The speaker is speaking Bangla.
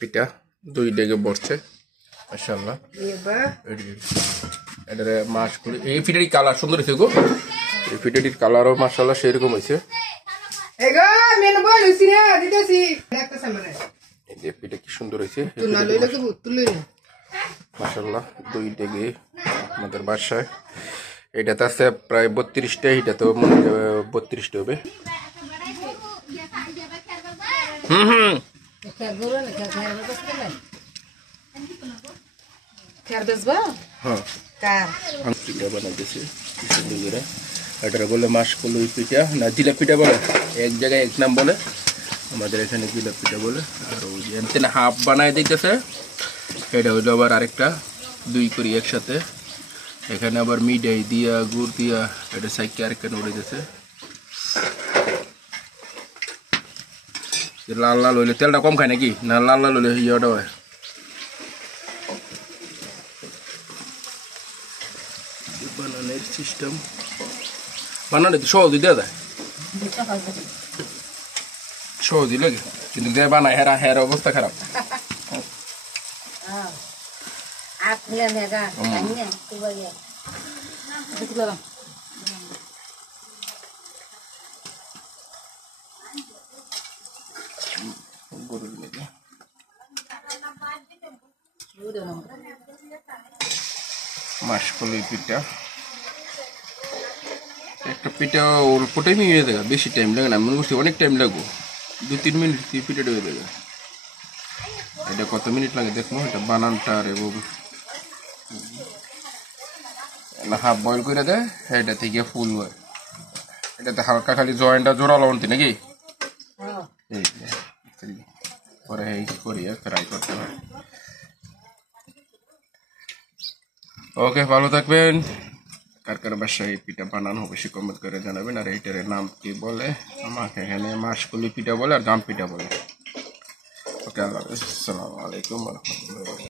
পিঠা দুই ডেগে বসছে মাশাআল্লাহ এটারে মাছগুলো এই পিঠাটির কালার সুন্দর হয়েছে গো এই পিঠাটির কালারও মাশাআল্লাহ সেরকম হয়েছে পিঠা কি সুন্দর হয়েছে মাশাআল্লাহ দুই ডেগে আমাদের বাসায় এটাতে আছে প্রায় 32টা এটাতেও মনে হয় 32টা হবে পিঠা বানাইতেছে এটারে বলে মাসকলাই পিঠা না জিলাপি পিঠা বলে এক জায়গায় এক নাম বলে আমাদের এখানে জিলাপি পিঠা বলে আর ওই যে হাফ বানাই দিতেছে এটা হইলো আবার আরেকটা দুই করি একসাথে এখানে আবার মিঠাই দিয়া গুড় দিয়া এটা সাইকে আরেকটা উড়ে দিতেছে লাল লাল হইলে তেলটা কম খায় নাকি না লাল লাল হইলে ইয়েটা হয় বানানোর সিস্টেম বানানো তো সহজই দেওয়া যায় সহজই লাগে কিন্তু যে বানায় হেরা অবস্থা খারাপ মাসকলাই পিঠা একটা পিঠা অল্প টাইমে হয়ে যাবে বেশি টাইম লাগে না মনে করছি অনেক টাইম লাগবে 2-3 মিনিট পিঠাটা হয়ে যাবে এটা কত মিনিট লাগে দেখবো এটা বানানটার এবং হাফ বয়েল করে দেয় এটা থেকে ফুল হয় এটাতে হালকা খালি জয়েন্টটা জোরালো আনতে নাকি পরে এই করি ফ্রাই করতে হয় ওকে ভালো থাকবেন কার কার বাসায় পিঠা বানানো অবশ্যই কমেন্ট করে জানাবেন আর এইটার নাম কি বলে আমাকে এখানে মাসকলাই পিঠা বলে আর গাম পিঠা বলে ওকে আল্লাহ হাফেজ আসসালামু আলাইকুম ওয়া রাহমাতুল্লাহি